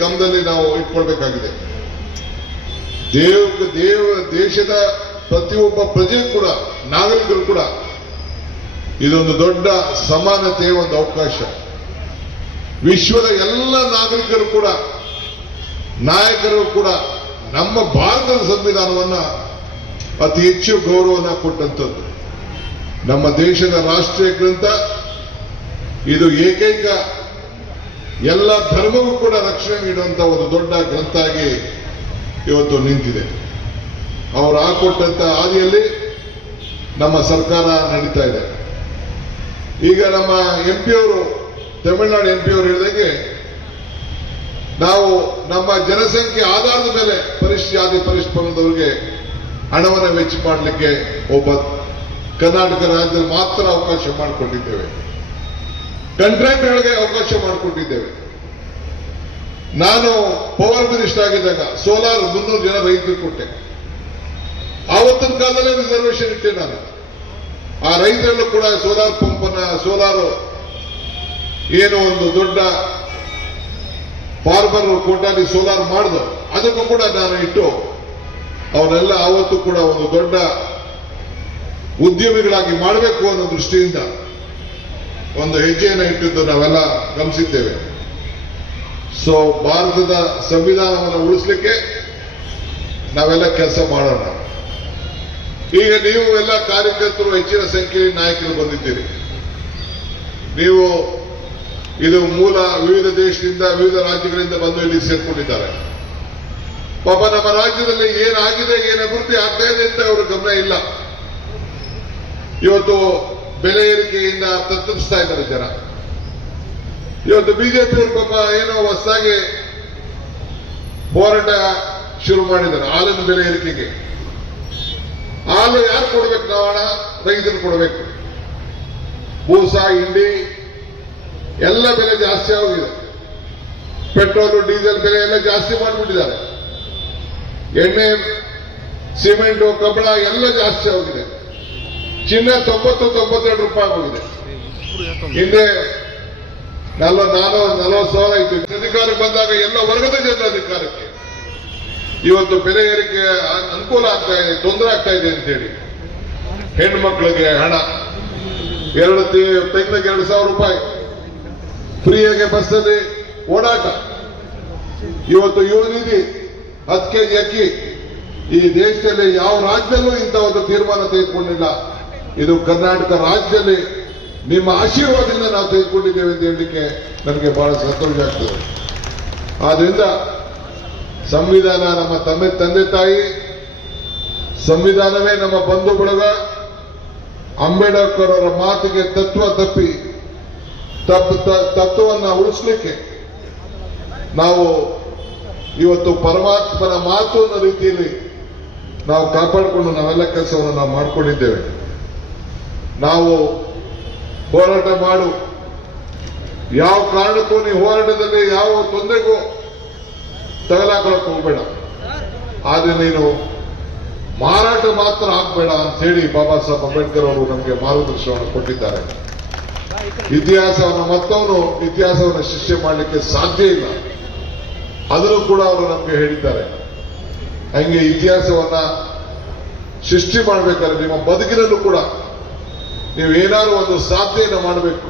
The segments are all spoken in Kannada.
ಗಮನದಲ್ಲಿ ನಾವು ಇಟ್ಕೊಳ್ಬೇಕಾಗಿದೆ. ದೇಶದ ಪ್ರತಿಯೊಬ್ಬ ಪ್ರಜೆ ಕೂಡ, ನಾಗರಿಕರು ಕೂಡ ಇದೊಂದು ದೊಡ್ಡ ಸಮಾನತೆಯ ಒಂದು ಅವಕಾಶ. ವಿಶ್ವದ ಎಲ್ಲ ನಾಗರಿಕರು ಕೂಡ, ನಾಯಕರು ಕೂಡ ನಮ್ಮ ಭಾರತದ ಸಂವಿಧಾನವನ್ನ ಅತಿ ಹೆಚ್ಚು ಗೌರವನ ಕೊಟ್ಟಂಥದ್ದು. ನಮ್ಮ ದೇಶದ ರಾಷ್ಟ್ರೀಯ ಗ್ರಂಥ ಇದು ಏಕೈಕ ಎಲ್ಲ ಧರ್ಮವೂ ಕೂಡ ರಕ್ಷಣೆ ನೀಡುವಂತ ಒಂದು ದೊಡ್ಡ ಗ್ರಂಥ ಆಗಿ ಇವತ್ತು ನಿಂತಿದೆ. ಅವರು ಹಾಕೊಟ್ಟಂತ ಹಾದಿಯಲ್ಲಿ ನಮ್ಮ ಸರ್ಕಾರ ನಡೀತಾ ಇದೆ. ಈಗ ನಮ್ಮ MP ಅವರು, ತಮಿಳುನಾಡು MP ಅವರು ಹೇಳಿದಾಗೆ, ನಾವು ನಮ್ಮ ಜನಸಂಖ್ಯೆ ಆಧಾರದ ಮೇಲೆ ಪರಿಶಿಷ್ಟ ಜಾತಿ ಪರಿಶಿಷ್ಟ ಪಂಗಡದವರಿಗೆ ಹಣವನ್ನು ವೆಚ್ಚ ಮಾಡಲಿಕ್ಕೆ ಒಬ್ಬ ಕರ್ನಾಟಕ ರಾಜ್ಯದಲ್ಲಿ ಮಾತ್ರ ಅವಕಾಶ ಮಾಡಿಕೊಟ್ಟಿದ್ದೇವೆ. ಕಾಂಟ್ರಾಕ್ಟ್ಗಳಿಗೆ ಅವಕಾಶ ಮಾಡಿಕೊಟ್ಟಿದ್ದೇವೆ. ನಾನು ಪವರ್ ಮಿನಿಸ್ಟರ್ ಆಗಿದ್ದಾಗ ಸೋಲಾರ್ 300 ಜನ ರೈತರಿಗೆ ಕೊಟ್ಟೆ. ಆವತ್ತಿನ ಕಾಲದಲ್ಲೇ ರಿಸರ್ವೇಶನ್ ಇಟ್ಟೆ ನಾನು. ಆ ರೈತರಲ್ಲೂ ಕೂಡ ಸೋಲಾರ್ ಪಂಪನ್ನ, ಸೋಲಾರ್ ಏನು ಒಂದು ದೊಡ್ಡ ಫಾರ್ಮರ್ ಕೋಟಾಲಿ ಸೋಲಾರ್ ಮಾಡಿದ್ರು, ಅದಕ್ಕೂ ಕೂಡ ನಾನು ಇಟ್ಟು ಅವರೆಲ್ಲ ಆವತ್ತು ಕೂಡ ಒಂದು ದೊಡ್ಡ ಉದ್ಯಮಿಗಳಾಗಿ ಮಾಡಬೇಕು ಅನ್ನೋ ದೃಷ್ಟಿಯಿಂದ ಒಂದು ಹೆಜ್ಜೆಯನ್ನು ಇಟ್ಟಿದ್ದು ನಾವೆಲ್ಲ ಗಮನಿಸಿದ್ದೇವೆ. ಸೊ ಭಾರತದ ಸಂವಿಧಾನವನ್ನು ಉಳಿಸಲಿಕ್ಕೆ ನಾವೆಲ್ಲ ಕೆಲಸ ಮಾಡೋಣ. ಈಗ ನೀವು ಎಲ್ಲ ಕಾರ್ಯಕರ್ತರು ಹೆಚ್ಚಿನ ಸಂಖ್ಯೆಯಲ್ಲಿ ನಾಯಕರು ಬಂದಿದ್ದೀರಿ. ನೀವು ಇದು ಮೂಲ ವಿವಿಧ ದೇಶದಿಂದ, ವಿವಿಧ ರಾಜ್ಯಗಳಿಂದ ಬಂದು ಇಲ್ಲಿ ಸೇರ್ಕೊಂಡಿದ್ದಾರೆ. ಪಾಪ ನಮ್ಮ ರಾಜ್ಯದಲ್ಲಿ ಏನಾಗಿದೆ, ಏನು ಅಭಿವೃದ್ಧಿ ಆಗ್ತಾ ಇದೆ ಅಂತ ಅವರ ಗಮನ ಇಲ್ಲ. ಇವತ್ತು ಬೆಲೆ ಏರಿಕೆಯಿಂದ ತತ್ತರಿಸ್ತಾ ಇದ್ದಾರೆ ಜನ. ಇವತ್ತು ಬಿಜೆಪಿಯವರು ಪಾಪ ಏನೋ ಹೊಸದಾಗಿ ಹೋರಾಟ ಶುರು ಮಾಡಿದ್ದಾರೆ ಹಾಲಿನ ಬೆಲೆ ಏರಿಕೆಗೆ. ಹಾಲು ಯಾರು ಕೊಡ್ಬೇಕು? ನಾವು ಹಣ ರೈತರು ಕೊಡಬೇಕು. ಬೂಸ, ಹಿಂಡಿ ಎಲ್ಲ ಬೆಲೆ ಜಾಸ್ತಿ ಆಗಿದೆ. ಪೆಟ್ರೋಲು, ಡೀಸೆಲ್ ಬೆಲೆ ಎಲ್ಲ ಜಾಸ್ತಿ ಮಾಡಿಬಿಟ್ಟಿದ್ದಾರೆ. ಎಣ್ಣೆ, ಸಿಮೆಂಟು, ಕಬ್ಬಣ ಎಲ್ಲ ಜಾಸ್ತಿ ಆಗಿದೆ. ಚಿನ್ನ 90-92 ರೂಪಾಯಿ ಹೋಗಿದೆ. ಹಿಂದೆ 40,000 ಇತ್ತು. ಅಧಿಕಾರಕ್ಕೆ ಬಂದಾಗ ಎಲ್ಲ ವರ್ಗದ ಜನರ ಅಧಿಕಾರಕ್ಕೆ ಇವತ್ತು ಬೆಲೆ ಏರಿಕೆ ಅನುಕೂಲ ಆಗ್ತಾ ಇದೆ, ತೊಂದರೆ ಆಗ್ತಾ ಇದೆ ಅಂತೇಳಿ ಹೆಣ್ಮಕ್ಳಿಗೆ ಹಣ, ತೆಂಗಿನಗೆ 2,000 ರೂಪಾಯಿ ಫ್ರೀಯಾಗಿ ಬಸ್ಸಲ್ಲಿ ಓಡಾಟ. ಇವತ್ತು ಯುವ ನಿಧಿ 10 kg ಅಕ್ಕಿ. ಈ ದೇಶದಲ್ಲಿ ಯಾವ ರಾಜ್ಯದಲ್ಲೂ ಇಂಥ ಒಂದು ತೀರ್ಮಾನ ತೆಗೆದುಕೊಂಡಿಲ್ಲ. ಇದು ಕರ್ನಾಟಕ ರಾಜ್ಯದಲ್ಲಿ ನಿಮ್ಮ ಆಶೀರ್ವಾದದಿಂದ ನಾವು ತೆಗೆದುಕೊಂಡಿದ್ದೇವೆ ಅಂತ ಹೇಳಲಿಕ್ಕೆ ನನಗೆ ಬಹಳ ಸಂತೋಷ ಆಗ್ತದೆ. ಆದ್ರಿಂದ ಸಂವಿಧಾನ ನಮ್ಮ ತಂದೆ ತಾಯಿ, ಸಂವಿಧಾನವೇ ನಮ್ಮ ಬಂಧು ಬಳಗ. ಅಂಬೇಡ್ಕರ್ ಅವರ ಮಾತಿಗೆ ತತ್ವವನ್ನು ಉಳಿಸಲಿಕ್ಕೆ ನಾವು ಇವತ್ತು ಪರಮಾತ್ಮನ ಮಾತು ಅನ್ನೋ ರೀತಿಯಲ್ಲಿ ನಾವು ಕಾಪಾಡಿಕೊಂಡು ನಾವೆಲ್ಲ ಕೆಲಸವನ್ನು ನಾವು ಮಾಡಿಕೊಂಡಿದ್ದೇವೆ. ನಾವು ಹೋರಾಟ ಮಾಡು, ಯಾವ ಕಾರಣಕ್ಕೂ ನೀವು ಹೋರಾಟದಲ್ಲಿ ಯಾವ ತೊಂದರೆಗೂ ತಗಲಾಕೊಳ್ಳಕ್ಕೆ ಹೋಗಬೇಡ, ಆದ್ರೆ ನೀನು ಮಾರಾಟ ಮಾತ್ರ ಆಗ್ಬೇಡ ಅಂತ ಹೇಳಿ ಬಾಬಾ ಸಾಹೇಬ್ ಅಂಬೇಡ್ಕರ್ ಅವರು ನಮಗೆ ಮಾರ್ಗದರ್ಶನವನ್ನು ಕೊಟ್ಟಿದ್ದಾರೆ. ಮತ್ತವನು ಇತಿಹಾಸವನ್ನು ಸೃಷ್ಟಿ ಮಾಡಲಿಕ್ಕೆ ಸಾಧ್ಯ ಇಲ್ಲ, ಅದನ್ನು ಕೂಡ ಅವರು ನಮಗೆ ಹೇಳಿದ್ದಾರೆ. ಹಂಗೆ ಇತಿಹಾಸವನ್ನ ಸೃಷ್ಟಿ ಮಾಡಬೇಕಾದ್ರೆ ನಿಮ್ಮ ಬದುಕಿನಲ್ಲೂ ಕೂಡ ನೀವು ಏನಾದ್ರು ಒಂದು ಸಾಧನೆಯನ್ನು ಮಾಡಬೇಕು,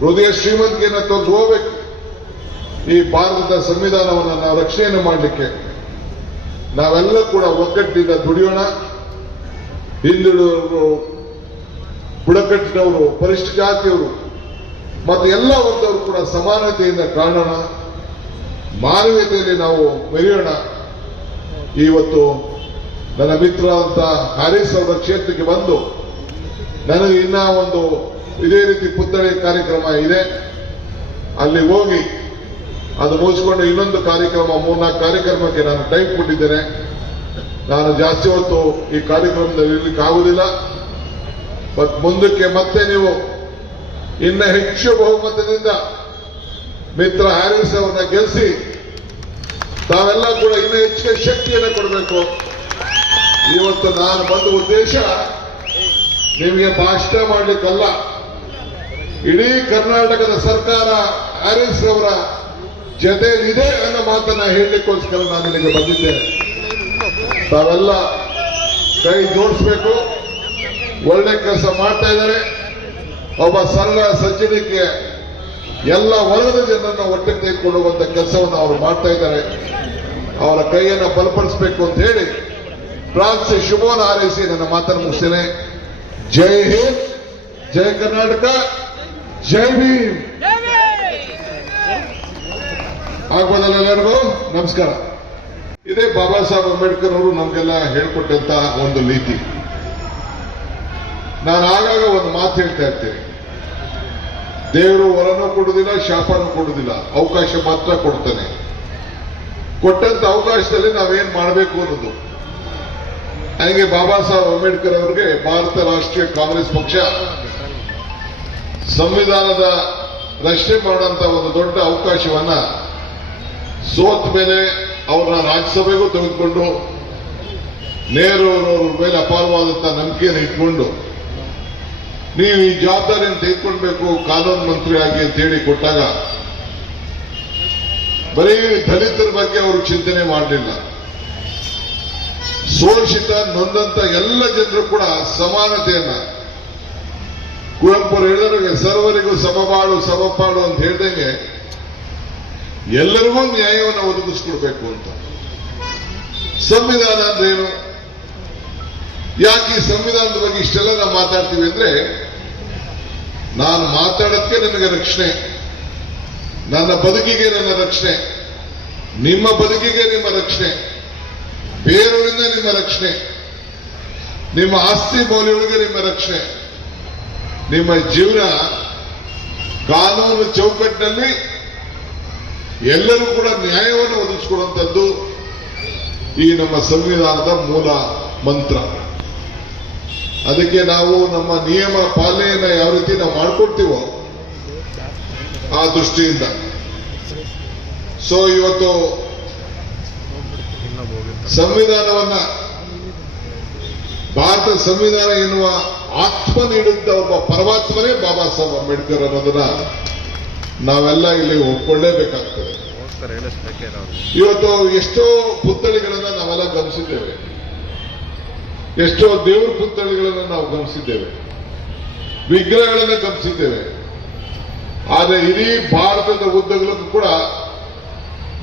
ಹೃದಯ ಶ್ರೀಮಂತಿಕೆಯನ್ನು ತಂದು ಹೋಗಬೇಕು. ಈ ಭಾರತದ ಸಂವಿಧಾನವನ್ನು ನಾವು ರಕ್ಷಣೆಯನ್ನು ಮಾಡಲಿಕ್ಕೆ ನಾವೆಲ್ಲ ಕೂಡ ಒಗ್ಗಟ್ಟಿನಿಂದ ದುಡಿಯೋಣ. ಹಿಂದುಳಿದವರು, ಬುಡಕಟ್ಟಿನವರು, ಪರಿಶಿಷ್ಟ ಜಾತಿಯವರು ಮತ್ತು ಎಲ್ಲ ವರ್ಗದವರು ಕೂಡ ಸಮಾನತೆಯಿಂದ ಕಾಣೋಣ, ಮಾನವೀಯತೆಯಲ್ಲಿ ನಾವು ಮೆರೆಯೋಣ. ಇವತ್ತು ನನ್ನ ಮಿತ್ರ ಅಂತ ಹ್ಯಾರಿಸ್ ಅವರ ಕ್ಷೇತ್ರಕ್ಕೆ ಬಂದು ನನಗೆ ಇನ್ನ ಒಂದು ಇದೇ ರೀತಿ ಪುತ್ಥಳಿ ಕಾರ್ಯಕ್ರಮ ಇದೆ, ಅಲ್ಲಿ ಹೋಗಿ ಅದು ಮುಗಿಸ್ಕೊಂಡು ಇನ್ನೊಂದು ಕಾರ್ಯಕ್ರಮ, 3-4 ಕಾರ್ಯಕ್ರಮಕ್ಕೆ ನಾನು ಟೈಮ್ ಕೊಟ್ಟಿದ್ದೇನೆ. ನಾನು ಜಾಸ್ತಿ ಹೊತ್ತು ಈ ಕಾರ್ಯಕ್ರಮದಲ್ಲಿ ಇರ್ಲಿಕ್ಕೆ ಆಗುವುದಿಲ್ಲ. ಬಟ್ ಮುಂದಕ್ಕೆ ಮತ್ತೆ ನೀವು ಇನ್ನ ಹೆಚ್ಚು ಬಹುಮತದಿಂದ ಮಿತ್ರ ಹ್ಯಾರಿಸ್ ಅವರನ್ನ ಗೆಲ್ಲಿಸಿ ತಾವೆಲ್ಲ ಕೂಡ ಇನ್ನೂ ಹೆಚ್ಚಿನ ಶಕ್ತಿಯನ್ನು ಕೊಡಬೇಕು. ಇವತ್ತು ನಾನು ಬಂದ ಉದ್ದೇಶ ನಿಮಗೆ ಭಾಷಣ ಮಾಡಲಿಕ್ಕಲ್ಲ. ಇಡೀ ಕರ್ನಾಟಕದ ಸರ್ಕಾರ ಹ್ಯಾರಿಸ್ ಅವರ ಜೊತೆಲಿದೆ ಅನ್ನೋ ಮಾತನ್ನ ಹೇಳಲಿಕ್ಕೋಸ್ಕರ ನಾನು ಇಲ್ಲಿಗೆ ಬಂದಿದ್ದೇನೆ. ತಾವೆಲ್ಲ ಕೈ ಜೋಡಿಸ್ಬೇಕು. ಒಳ್ಳೆ ಕೆಲಸ ಮಾಡ್ತಾ ಇದ್ದಾರೆ. ಒಬ್ಬ ಸರಳ ಸಜ್ಜನಿಕೆ ಎಲ್ಲ ವರ್ಗದ ಜನರನ್ನು ಒಟ್ಟಿಗೆ ತೆಗೆದುಕೊಂಡು ಹೋಗುವಂತ ಕೆಲಸವನ್ನು ಅವರು ಮಾಡ್ತಾ ಇದ್ದಾರೆ. ಅವರ ಕೈಯನ್ನು ಬಲಪಡಿಸಬೇಕು ಅಂತ ಹೇಳಿ ಪ್ರಾರ್ಥಿಸಿ ಶುಭವನ್ನು ಹಾರೈಸಿ ನನ್ನ ಮಾತನ್ನು ಮುಗಿಸ್ತೇನೆ. ಜೈ ಹಿಂದ್, ಜೈ ಕರ್ನಾಟಕ, ಜೈ ಭೀಮ್. ಆಗ್ಬೋದೆಲ್ಲರಿಗೂ ನಮಸ್ಕಾರ. ಇದೇ ಬಾಬಾ ಸಾಹೇಬ್ ಅಂಬೇಡ್ಕರ್ ಅವರು ನಮಗೆಲ್ಲ ಹೇಳ್ಕೊಟ್ಟಂತ ಒಂದು ನೀತಿ. ನಾನು ಆಗಾಗ ಒಂದು ಮಾತು ಹೇಳ್ತಾ ಇರ್ತೇನೆ. ದೇವರು ವರನೂ ಕೊಡುವುದಿಲ್ಲ, ಶಾಪನೂ ಕೊಡುವುದಿಲ್ಲ, ಅವಕಾಶ ಮಾತ್ರ ಕೊಡ್ತಾನೆ. ಕೊಟ್ಟಂತ ಅವಕಾಶದಲ್ಲಿ ನಾವೇನ್ ಮಾಡಬೇಕು ಅನ್ನೋದು. ಹಾಗೆ ಬಾಬಾ ಸಾಹೇಬ್ ಅಂಬೇಡ್ಕರ್ ಅವರಿಗೆ ಭಾರತ ರಾಷ್ಟ್ರೀಯ ಕಾಂಗ್ರೆಸ್ ಪಕ್ಷ ಸಂವಿಧಾನದ ರಕ್ಷಣೆ ಮಾಡುವಂತ ಒಂದು ದೊಡ್ಡ ಅವಕಾಶವನ್ನ ಸೋತ ಮೇಲೆ ಅವ್ರನ್ನ ರಾಜ್ಯಸಭೆಗೂ ತೆಗೆದುಕೊಂಡು ನೆಹರು ಅವರವ್ರ ಮೇಲೆ ಅಪಾರವಾದಂತಹ ನಂಬಿಕೆಯನ್ನು ಇಟ್ಕೊಂಡು ನೀವು ಈ ಜವಾಬ್ದಾರಿಯನ್ನು ತೆಗೆದುಕೊಳ್ಬೇಕು ಕಾನೂನು ಮಂತ್ರಿ ಆಗಿ ಅಂತ ಹೇಳಿ ಕೊಟ್ಟಾಗ ಬರೀ ದಲಿತರ ಬಗ್ಗೆ ಅವರು ಚಿಂತನೆ ಮಾಡಲಿಲ್ಲ. ಶೋಷಿತ ನೊಂದಂತ ಎಲ್ಲ ಜನರು ಕೂಡ ಸಮಾನತೆಯನ್ನ ಕುವೆಂಪು ಹೇಳಿದ್ರೆ ಸರ್ವರಿಗೂ ಸಮಬಾಳು ಸಮಪಾಳು ಅಂತ ಹೇಳ್ದಂಗೆ ಎಲ್ಲರಿಗೂ ನ್ಯಾಯವನ್ನು ಒದಗಿಸ್ಕೊಡ್ಬೇಕು ಅಂತ. ಸಂವಿಧಾನ ಅಂದ್ರೇನು? ಯಾಕೆ ಈ ಸಂವಿಧಾನದ ಬಗ್ಗೆ ಇಷ್ಟೆಲ್ಲ ನಾವು ಮಾತಾಡ್ತೀವಿ ಅಂದ್ರೆ, ನಾನು ಮಾತಾಡೋದಕ್ಕೆ ನನಗೆ ರಕ್ಷಣೆ, ನನ್ನ ಬದುಕಿಗೆ ನನ್ನ ರಕ್ಷಣೆ, ನಿಮ್ಮ ಬದುಕಿಗೆ ನಿಮ್ಮ ರಕ್ಷಣೆ, ಬೇರೆಯವರಿಂದ ನಿಮ್ಮ ರಕ್ಷಣೆ, ನಿಮ್ಮ ಆಸ್ತಿ ಮೌಲ್ಯಗಳಿಗೆ ನಿಮ್ಮ ರಕ್ಷಣೆ, ನಿಮ್ಮ ಜೀವನ ಕಾನೂನು ಚೌಕಟ್ಟಿನಲ್ಲಿ ಎಲ್ಲರೂ ಕೂಡ ನ್ಯಾಯವನ್ನು ಒದಗಿಸಿಕೊಡುವಂಥದ್ದು ಈ ನಮ್ಮ ಸಂವಿಧಾನದ ಮೂಲ ಮಂತ್ರ. ಅದಕ್ಕೆ ನಾವು ನಮ್ಮ ನಿಯಮ ಪಾಲನೆಯನ್ನ ಯಾವ ರೀತಿ ನಾವು ಮಾಡ್ಕೊಡ್ತೀವೋ ಆ ದೃಷ್ಟಿಯಿಂದ. ಸೊ ಇವತ್ತು ಸಂವಿಧಾನವನ್ನ, ಭಾರತ ಸಂವಿಧಾನ ಎನ್ನುವ ಆತ್ಮ ನೀಡಿದ್ದ ಒಬ್ಬ ಪರಮಾತ್ಮನೇ ಬಾಬಾ ಸಾಹೇಬ್ ಅಂಬೇಡ್ಕರ್ ಅನ್ನೋದನ್ನ ನಾವೆಲ್ಲ ಇಲ್ಲಿ ಒಪ್ಕೊಳ್ಳೇಬೇಕಾಗ್ತದೆ. ಇವತ್ತು ಎಷ್ಟೋ ಪುತ್ಥಳಿಗಳನ್ನ ನಾವೆಲ್ಲ ಗಮನಿಸಿದ್ದೇವೆ, ಎಷ್ಟೋ ದೇವ್ರ ಪುತ್ಥಳಿಗಳನ್ನ ನಾವು ಗಮನಿಸಿದ್ದೇವೆ, ವಿಗ್ರಹಗಳನ್ನ ಗಮನಿಸಿದ್ದೇವೆ. ಆದರೆ ಇಡೀ ಭಾರತದ ಉದ್ದಗಲಕ್ಕೂ ಕೂಡ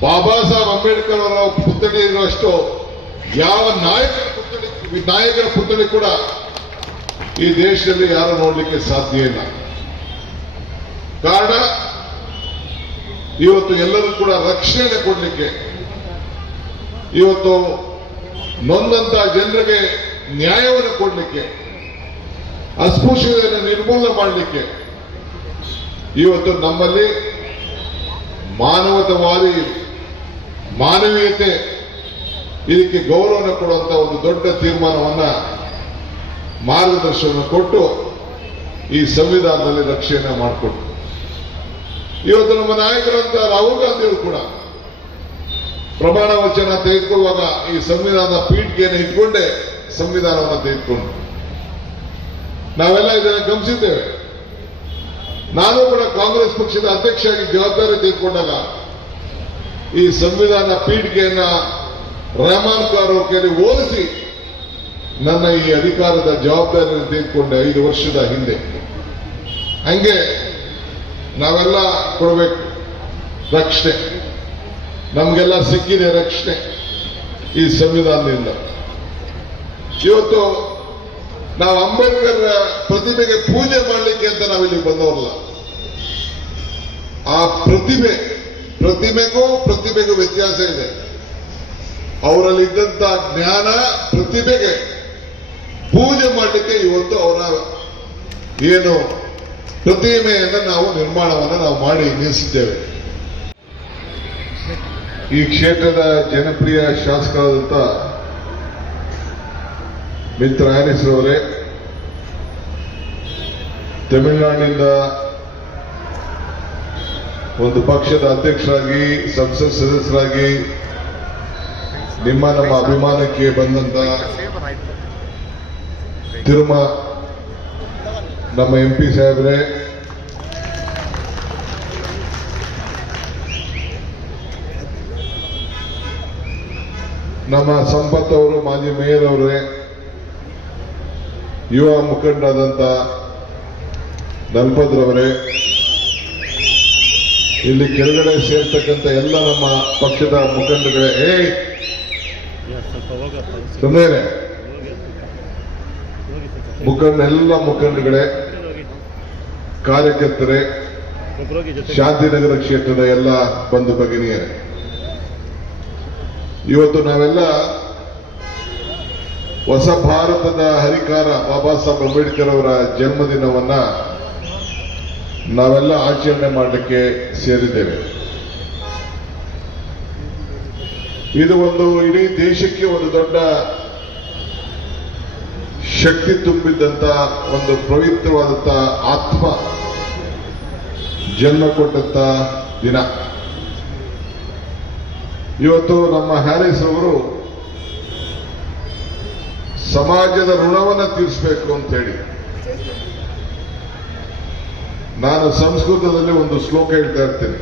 ಬಾಬಾ ಸಾಹೇಬ್ ಅಂಬೇಡ್ಕರ್ ಅವರ ಪುತ್ಥಳಿ ಇರುವಷ್ಟು ಯಾವ ನಾಯಕರ ಪುತ್ಥಳಿ ಕೂಡ ಈ ದೇಶದಲ್ಲಿ ಯಾರು ನೋಡ್ಲಿಕ್ಕೆ ಸಾಧ್ಯ ಇಲ್ಲ. ಕಾರಣ ಇವತ್ತು ಎಲ್ಲರೂ ಕೂಡ ರಕ್ಷಣೆ ಕೊಡ್ಲಿಕ್ಕೆ, ಇವತ್ತು ನೊಂದಂತ ಜನರಿಗೆ ನ್ಯಾಯವನ್ನು ಕೊಡ್ಲಿಕ್ಕೆ, ಅಸ್ಪೃಶ್ಯತೆಯನ್ನು ನಿರ್ಮೂಲನೆ ಮಾಡಲಿಕ್ಕೆ ಇವತ್ತು ನಮ್ಮಲ್ಲಿ ಮಾನವತಾವಾದಿ ಮಾನವೀಯತೆ ಇದಕ್ಕೆ ಗೌರವನ ಕೊಡುವಂತ ಒಂದು ದೊಡ್ಡ ತೀರ್ಮಾನವನ್ನ ಮಾರ್ಗದರ್ಶನ ಕೊಟ್ಟು ಈ ಸಂವಿಧಾನದಲ್ಲಿ ರಕ್ಷಣೆ ಮಾಡಿಕೊಟ್ಟು ಇವತ್ತು ನಮ್ಮ ನಾಯಕರಂತ ರಾಹುಲ್ ಗಾಂಧಿಯವರು ಕೂಡ ಪ್ರಮಾಣ ವಚನ ತೆಗೆದುಕೊಳ್ಳುವಾಗ ಈ ಸಂವಿಧಾನದ ಪೀಠಿಗೆಯನ್ನು ಇಟ್ಕೊಂಡೇ ಸಂವಿಧಾನವನ್ನು ತೆಗೆದುಕೊಂಡು ನಾವೆಲ್ಲ ಇದನ್ನು ಗಮನಿಸಿದ್ದೇವೆ. ನಾನು ಕೂಡ ಕಾಂಗ್ರೆಸ್ ಪಕ್ಷದ ಅಧ್ಯಕ್ಷರಾಗಿ ಜವಾಬ್ದಾರಿ ತೆಗೆದುಕೊಂಡಾಗ ಈ ಸಂವಿಧಾನ ಪೀಠಿಗೆಯನ್ನ ರೆಹಮಾನ್ ಖಾನ್ ಅವ್ರ ಕೈಲಿ ಓದಿಸಿ ನನ್ನ ಈ ಅಧಿಕಾರದ ಜವಾಬ್ದಾರಿಯನ್ನು ತೆಗೆದುಕೊಂಡೆ 5 ವರ್ಷದ ಹಿಂದೆ. ಹಂಗೆ ನಾವೆಲ್ಲ ಕೊಡಬೇಕು ರಕ್ಷಣೆ. ನಮಗೆಲ್ಲ ಸಿಕ್ಕಿದೆ ರಕ್ಷಣೆ ಈ ಸಂವಿಧಾನದಿಂದ. ಇವತ್ತು ನಾವು ಅಂಬೇಡ್ಕರ್ ಪ್ರತಿಭೆಗೆ ಪೂಜೆ ಮಾಡಲಿಕ್ಕೆ ಅಂತ ನಾವಿಲ್ಲಿ ಬಂದವರಲ್ಲ. ಆ ಪ್ರತಿಭೆಗೂ ವ್ಯತ್ಯಾಸ ಇದೆ. ಅವರಲ್ಲಿದ್ದಂತ ಜ್ಞಾನ ಪ್ರತಿಭೆಗೆ ಪೂಜೆ ಮಾಡಲಿಕ್ಕೆ ಇವತ್ತು ಅವರ ಏನು ಪ್ರತಿಮೆಯನ್ನು ನಾವು ನಿರ್ಮಾಣವನ್ನು ನಾವು ಮಾಡಿ ನಿಲ್ಲಿಸಿದ್ದೇವೆ. ಈ ಕ್ಷೇತ್ರದ ಜನಪ್ರಿಯ ಶಾಸಕರಾದಂಥ ಮಿತ್ರ ಆನಿಸ್ರವರೇ, ತಮಿಳುನಾಡಿನಿಂದ ಒಂದು ಪಕ್ಷದ ಅಧ್ಯಕ್ಷರಾಗಿ ಸಂಸತ್ ಸದಸ್ಯರಾಗಿ ನಮ್ಮ ಅಭಿಮಾನಕ್ಕೆ ಬಂದಂತ ತಿರುಮ ನಮ್ಮ MP ಸಾಹೇಬ್ರೆ, ನಮ್ಮ ಸಂಪತ್ ಅವರು, ಮಾಜಿ ಮೇಯರ್ ಅವರೇ, ಯುವ ಮುಖಂಡರಾದಂಥ ನಲ್ಪದ್ರವರೇ, ಇಲ್ಲಿ ಕೆಳಗಡೆ ಸೇರ್ತಕ್ಕಂಥ ಎಲ್ಲ ನಮ್ಮ ಪಕ್ಷದ ಮುಖಂಡಗಳೇ, ಸುಮ್ಮನೆ ಎಲ್ಲ ಮುಖಂಡಗಳೇ, ಕಾರ್ಯಕರ್ತರೇ, ಶಾಂತಿನಗರ ಕ್ಷೇತ್ರದ ಎಲ್ಲ ಬಂಧು ಭಗಿನಿಯರೇ, ಇವತ್ತು ನಾವೆಲ್ಲ ಹೊಸ ಭಾರತದ ಹರಿಕಾರ ಬಾಬಾ ಸಾಹೇಬ್ ಅಂಬೇಡ್ಕರ್ ಅವರ ಜನ್ಮದಿನವನ್ನ ನಾವೆಲ್ಲ ಆಚರಣೆ ಮಾಡಲಿಕ್ಕೆ ಸೇರಿದ್ದೇವೆ. ಇದು ಒಂದು ಇಡೀ ದೇಶಕ್ಕೆ ಒಂದು ದೊಡ್ಡ ಶಕ್ತಿ ತುಂಬಿದ್ದಂತ ಒಂದು ಪವಿತ್ರವಾದಂತ ಆತ್ಮ ಜನ್ಮ ಕೊಟ್ಟಂತ ದಿನ. ಇವತ್ತು ನಮ್ಮ ಹ್ಯಾರಿಸ್ ಅವರು ಸಮಾಜದ ಋಣವನ್ನು ತೀರಿಸಬೇಕು ಅಂತ ಹೇಳಿ, ನಾನು ಸಂಸ್ಕೃತದಲ್ಲಿ ಒಂದು ಶ್ಲೋಕ ಹೇಳ್ತಾ ಇರ್ತೇನೆ.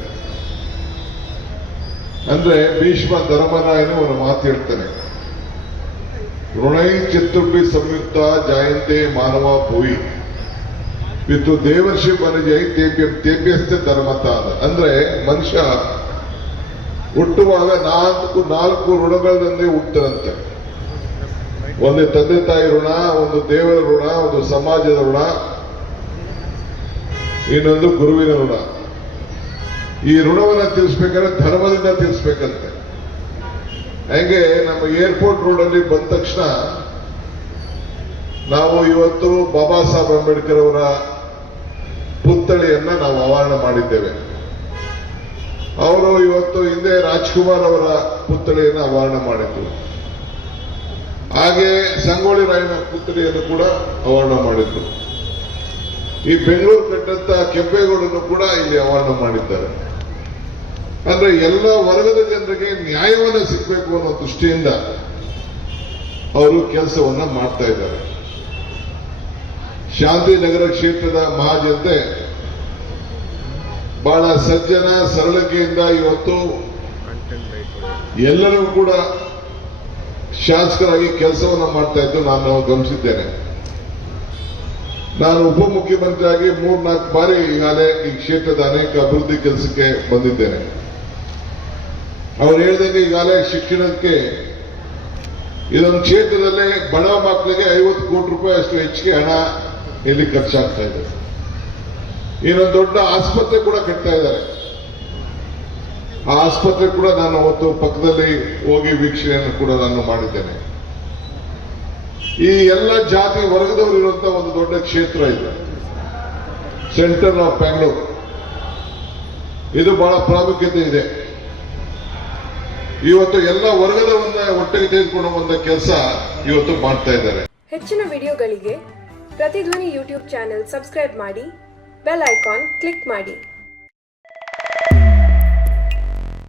ಅಂದ್ರೆ ಭೀಷ್ಮ ಧರ್ಮರಾಯನು ಒಂದು ಮಾತು ಹೇಳ್ತಾನೆ, ಋಣೈ ಚತುರ್ಭಿ ಸಂಯುಕ್ತ ಜಾಯಂತೆ ಮಾನವ ಭೂಯಿ ಇತ್ತು ದೇವರ್ಷಿ ಮನುಜೈ ತೇಪ್ಯಸ್ಥೆ ಧರ್ಮತ. ಅಂದ್ರೆ ಮನುಷ್ಯ ಹುಟ್ಟುವಾಗ ನಾಲ್ಕು ಋಣಗಳನ್ನೇ ಹುಟ್ಟದಂತೆ. ಒಂದು ತಂದೆ ತಾಯಿ ಋಣ, ಒಂದು ದೇವರ ಋಣ, ಒಂದು ಸಮಾಜದ ಋಣ, ಇನ್ನೊಂದು ಗುರುವಿನ ಋಣ. ಈ ಋಣವನ್ನು ತೀರಿಸಬೇಕಾದ್ರೆ ಧರ್ಮದಿಂದ ತೀರಿಸಬೇಕಂತೆ. ಹೆಂಗೆ ನಮ್ಮ ಏರ್ಪೋರ್ಟ್ ರೋಡ್ ಅಲ್ಲಿ ಬಂದ ತಕ್ಷಣ ನಾವು ಇವತ್ತು ಬಾಬಾ ಸಾಹೇಬ್ ಅಂಬೇಡ್ಕರ್ ಅವರ ಪುತ್ಥಳಿಯನ್ನ ನಾವು ಅನಾವರಣ ಮಾಡಿದ್ದೇವೆ. ಅವರು ಇವತ್ತು ಹಿಂದೆ ರಾಜ್ಕುಮಾರ್ ಅವರ ಪುತ್ಥಳಿಯನ್ನು ಅನಾವರಣ ಮಾಡಿದ್ರು. ಹಾಗೆ ಸಂಗೊಳ್ಳಿ ರಾಯಣ್ಣ ಪುತ್ಥಳಿಯನ್ನು ಕೂಡ ಅನಾವರಣ ಮಾಡಿದ್ರು. ಈ ಬೆಂಗಳೂರು ಕಟ್ಟಂತ ಕೆಂಪೇಗೌಡನ್ನು ಕೂಡ ಇಲ್ಲಿ ಅನಾವರಣ ಮಾಡಿದ್ದಾರೆ. ಅಂದ್ರೆ ಎಲ್ಲ ವರ್ಗದ ಜನರಿಗೆ ನ್ಯಾಯವನ್ನು ಸಿಗಬೇಕು ಅನ್ನೋ ದೃಷ್ಟಿಯಿಂದ ಅವರು ಕೆಲಸವನ್ನ ಮಾಡ್ತಾ ಇದ್ದಾರೆ. ಶಾಂತಿನಗರ ಕ್ಷೇತ್ರದ ಮಹಾಜನತೆ ಬಹಳ ಸಜ್ಜನ ಸರಳತೆಯಿಂದ ಇವತ್ತು ಎಲ್ಲರೂ ಕೂಡ ಶಾಸಕರಾಗಿ ಕೆಲಸವನ್ನ ಮಾಡ್ತಾ ಇದ್ದು ನಾನು ಗಮನಿಸಿದ್ದೇನೆ. ನಾನು ಉಪಮುಖ್ಯಮಂತ್ರಿಯಾಗಿ 3-4 ಬಾರಿ ಈಗಾಗಲೇ ಈ ಕ್ಷೇತ್ರದ ಅನೇಕ ಅಭಿವೃದ್ಧಿ ಕೆಲಸಕ್ಕೆ ಬಂದಿದ್ದೇನೆ. ಅವ್ರು ಹೇಳಿದಂಗೆ ಈಗಾಗಲೇ ಶಿಕ್ಷಣಕ್ಕೆ ಇದೊಂದು ಕ್ಷೇತ್ರದಲ್ಲೇ ಬಡ ಮಕ್ಕಳಿಗೆ 50 ಕೋಟಿ ರೂಪಾಯಿ ಅಷ್ಟು ಹೆಚ್ಚಿಗೆ ಹಣ ಇಲ್ಲಿ ಖರ್ಚಾಗ್ತಾ ಇದೆ. ಇನ್ನೊಂದು ದೊಡ್ಡ ಆಸ್ಪತ್ರೆ ಕೂಡ ಕಟ್ತಾ ಇದ್ದಾರೆ. ಆ ಆಸ್ಪತ್ರೆ ಕೂಡ ನಾನು ಅವತ್ತು ಪಕ್ಕದಲ್ಲಿ ಹೋಗಿ ವೀಕ್ಷಣೆಯನ್ನು ಕೂಡ ನಾನು ಮಾಡಿದ್ದೇನೆ. ಈ ಎಲ್ಲ ಜಾತಿ ವರ್ಗದವರು ಇರುವಂತಹ ಒಂದು ದೊಡ್ಡ ಕ್ಷೇತ್ರ ಇದೆ, ಸೆಂಟರ್ ಆಫ್ ಬೆಂಗಳೂರು. ಇದು ಬಹಳ ಪ್ರಾಮುಖ್ಯತೆ ಇದೆ. ಇವತ್ತು ಎಲ್ಲ ವರ್ಗದವನ್ನ ಒಟ್ಟಿಗೆ ತೆಗೆದುಕೊಂಡು ಬಂದ ಕೆಲಸ ಇವತ್ತು ಮಾಡ್ತಾ ಇದ್ದಾರೆ. ಹೆಚ್ಚಿನ ವಿಡಿಯೋಗಳಿಗೆ ಪ್ರತಿಧ್ವನಿ ಯೂಟ್ಯೂಬ್ ಚಾನೆಲ್ ಸಬ್ಸ್ಕ್ರೈಬ್ ಮಾಡಿ, ಬೆಲ್ ಐಕಾನ್ ಕ್ಲಿಕ್ ಮಾಡಿ.